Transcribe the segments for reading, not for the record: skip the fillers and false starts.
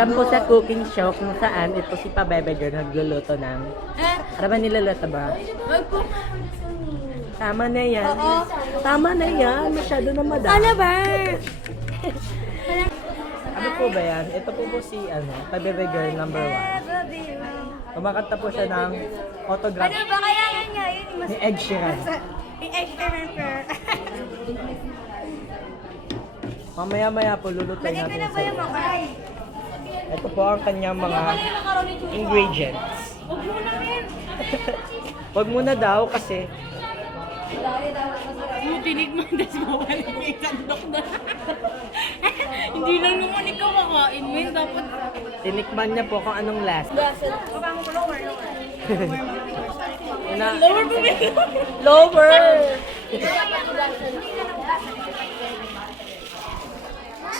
Welcome po sa cooking show kung saan ito si Pabebe Girl nagluluto ng... Ano ba niluluto ba? Tama na yan. Oo. Tama na yan. Masyado na madami. Ano ba? Ano po ba yan? Ito po si Pabebe Girl number 1. Kumakanta po siya ng autograph Ano ba kaya yan nga? Yun yung mas... ni Ed Sheeran. I-experimenter. Mamaya-maya po lulutuin Lagay ko natin na ba yung sa... makaray? Ito po ang kanyang mga ingredients. Huwag muna daw kasi Yung tinigman, tas mawala may sandok na. Hindi lang naman ikaw makain, men. Dapat tinikman niya po kung anong last. lower mo, men. Lower!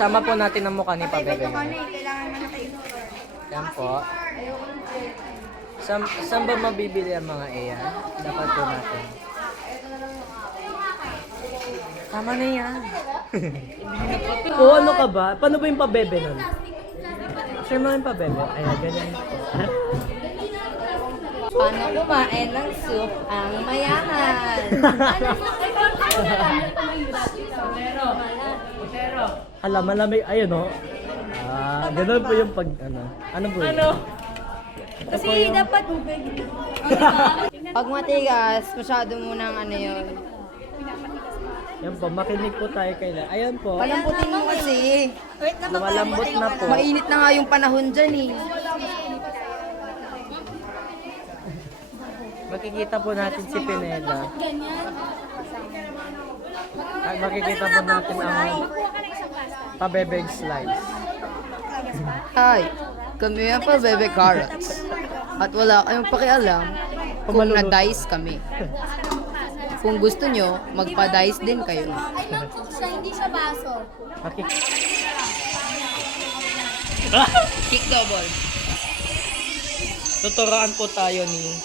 Sama po natin ang mukha ni Pabebe. Yan po. Saan ba mabibili ang mga iyan? Dapat po natin. Tama na yan. O ano ka ba? Paano ba yung Pabebe nun? Share mo yung Pabebe. Ayan, ganyan po. Paano kumain ng soup ang mayaman? Alam, malamig. Ayun o. Ganun po yung pag, ano po yun? Kasi dapat tubig. Pag matigas, masyado mo nang ano yun. Yan po, makinig po tayo kay La. Ayan po. Palambutin mo kasi. Lumalambot na po. Mainit na nga yung panahon dyan eh. Makikita po natin si Pineda. At makikita po natin ang Pabebeng slice. Hi, kami yan pa Bebe Carrots. At wala kayong pakialam kung na-dice kami. Kung gusto nyo, magpa-dice din kayo. Hindi sa baso. Kick double. Tuturuan po tayo ni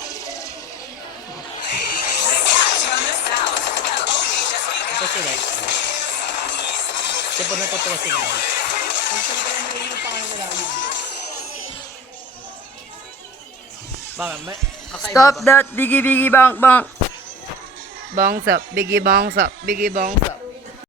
ito sila. Ito po natuturo sila. Baka, may kakaiba Stop ba? that, biggie biggie bang bang. Bangs up, biggie bangs up, biggie bangs up.